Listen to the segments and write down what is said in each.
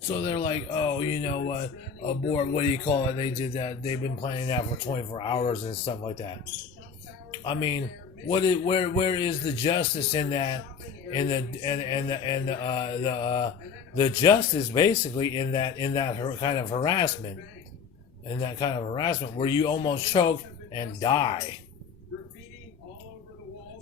So they're like, oh, you know what, abort. What do you call it? They did that. They've been planning that for 24 hours and stuff like that. I mean, where is the justice in that? In the the justice basically in that kind of harassment, where you almost choke and die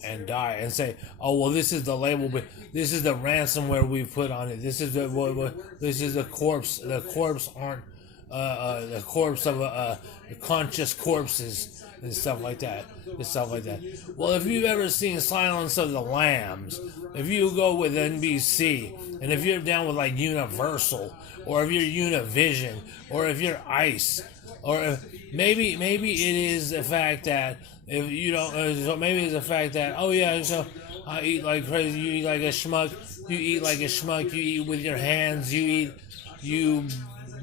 and say, "Oh well, this is the label, but this is the ransomware we put on it. This is this is the corpse. The corpse aren't the corpse of conscious corpses and stuff like that, and stuff like that." Well, if you've ever seen Silence of the Lambs, if you go with NBC, and if you're down with like Universal, or if you're Univision, or if you're ICE, or maybe it is the fact that if you don't, so maybe it's the fact that, oh yeah, so I eat like crazy. You eat like a schmuck. You eat like a schmuck. You eat with your hands. You eat you.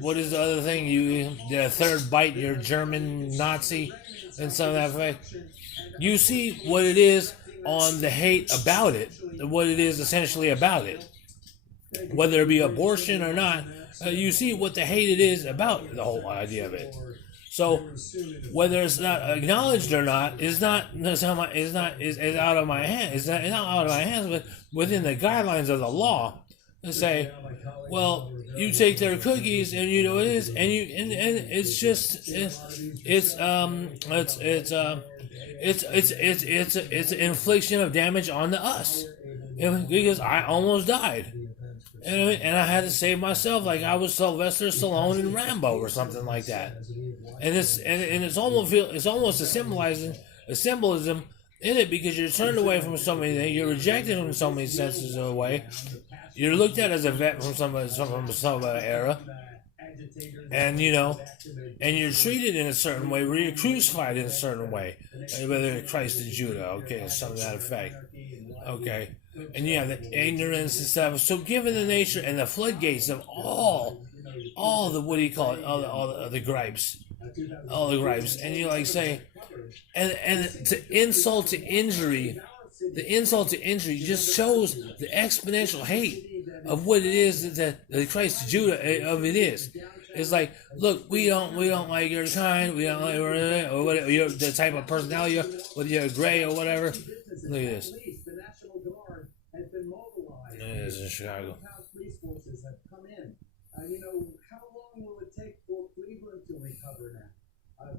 What is the other thing? You the third bite. You're German Nazi, and some of that effect. You see what it is on the hate about it. What it is essentially about it, whether it be abortion or not. You see what the hate it is about the whole idea of it. So whether it's not acknowledged or not is out of my hand. It's not out of my hands, but within the guidelines of the law, to say, well, you take their cookies and you know what it is, and you and it's just it's an infliction of damage on the us, because I almost died. And I had to save myself like I was Sylvester Stallone in Rambo or something like that. And it's almost a symbolism in it, because you're turned away from so many things, you're rejected from so many senses of a way, you're looked at as a vet from some era, and you know, and you're treated in a certain way, where you're crucified in a certain way, whether Christ is Judah, okay, something to that effect, okay, and you have the ignorance and stuff. So, given the nature and the floodgates of all the what do you call it, all the gripes, and you like say, and to insult to injury, the insult to injury just shows the exponential hate of what it is that the Christ Judah of it is. It's like, look, we don't like your kind, we don't like or what you're the type of personality, whether you're gray or whatever. Look at this. It is in Chicago. You know, how long will it take for Cleveland to recover now?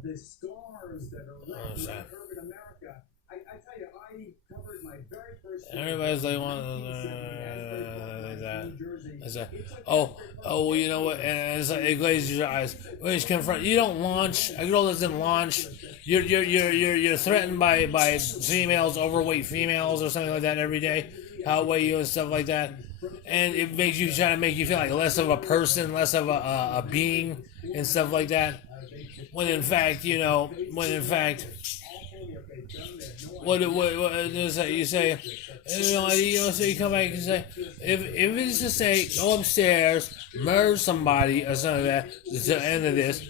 The scars that are left in urban America. I tell you, I covered my very first. Everybody's like one of that. Oh, well, you know what? And it's like, it glazes your eyes. When you confront, you don't launch. A girl doesn't launch. You're threatened by females, overweight females, or something like that every day. Outweigh you and stuff like that, and it makes you try to make you feel like less of a person, less of a being, and stuff like that. When in fact, what is that you say? So you come back and say, if it's to say go upstairs, murder somebody or something like that, to the end of this.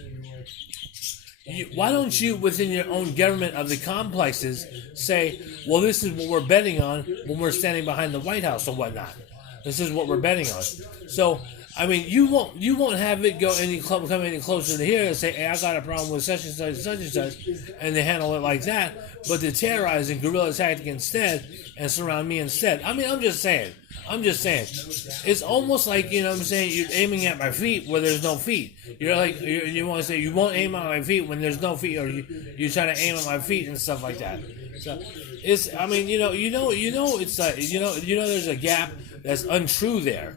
Why don't you, within your own government of the complexes, say, well, this is what we're betting on when we're standing behind the White House or whatnot. This is what we're betting on. So, I mean, you won't have it come any closer to here and say, hey, I got a problem with such and such, and they handle it like that. But to terrorize and guerrilla tactic instead and surround me instead. I mean, I'm just saying. It's almost like, you know what I'm saying, you're aiming at my feet where there's no feet. You're like, you want to say, you won't aim at my feet when there's no feet, or you try to aim at my feet and stuff like that. So, it's, I mean, it's there's a gap that's untrue there.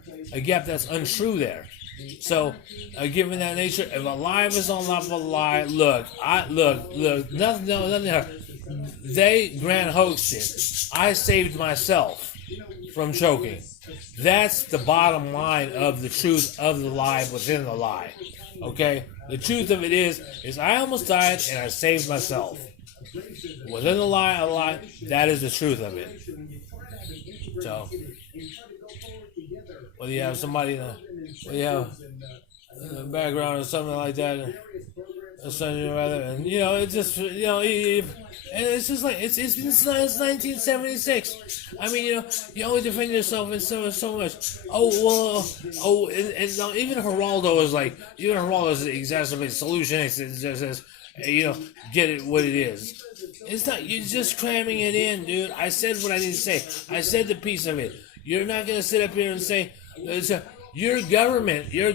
So, given that nature, if a lie is on top of a lie, look, nothing. They grand hoaxed it. I saved myself from choking. That's the bottom line of the truth of the lie within the lie. Okay? The truth of it is I almost died and I saved myself. Within the lie, a lie, that is the truth of it. So, whether you have somebody in the background or something like that, something rather, and it's just and it's just like it's since 1976. I mean, you always defend yourself in so much. Oh well, and now even Geraldo is like, even Geraldo is the exacerbated solution. It just says, get it what it is. It's not, you're just cramming it in, dude. I said what I need to say. I said the piece of it. You're not gonna sit up here and say your government, the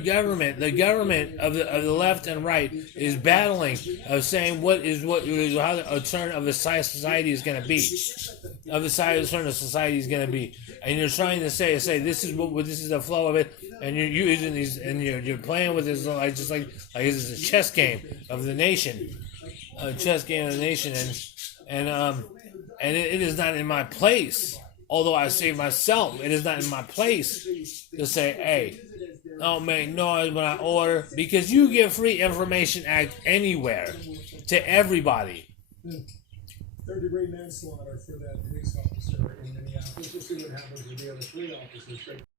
government of the left and right is battling of saying how the turn of the society is going to be, of the turn of society is going to be, and you're trying to say this is the flow of it, and you're using these, and you're playing with this like this is a chess game of the nation, and it is not in my place. Although I say myself, it is not in my place to say, hey, don't make noise when I order, because you give Free Information Act anywhere to everybody. Third-degree manslaughter for that police officer in Minneapolis. We'll see what happens with the other 3 officers.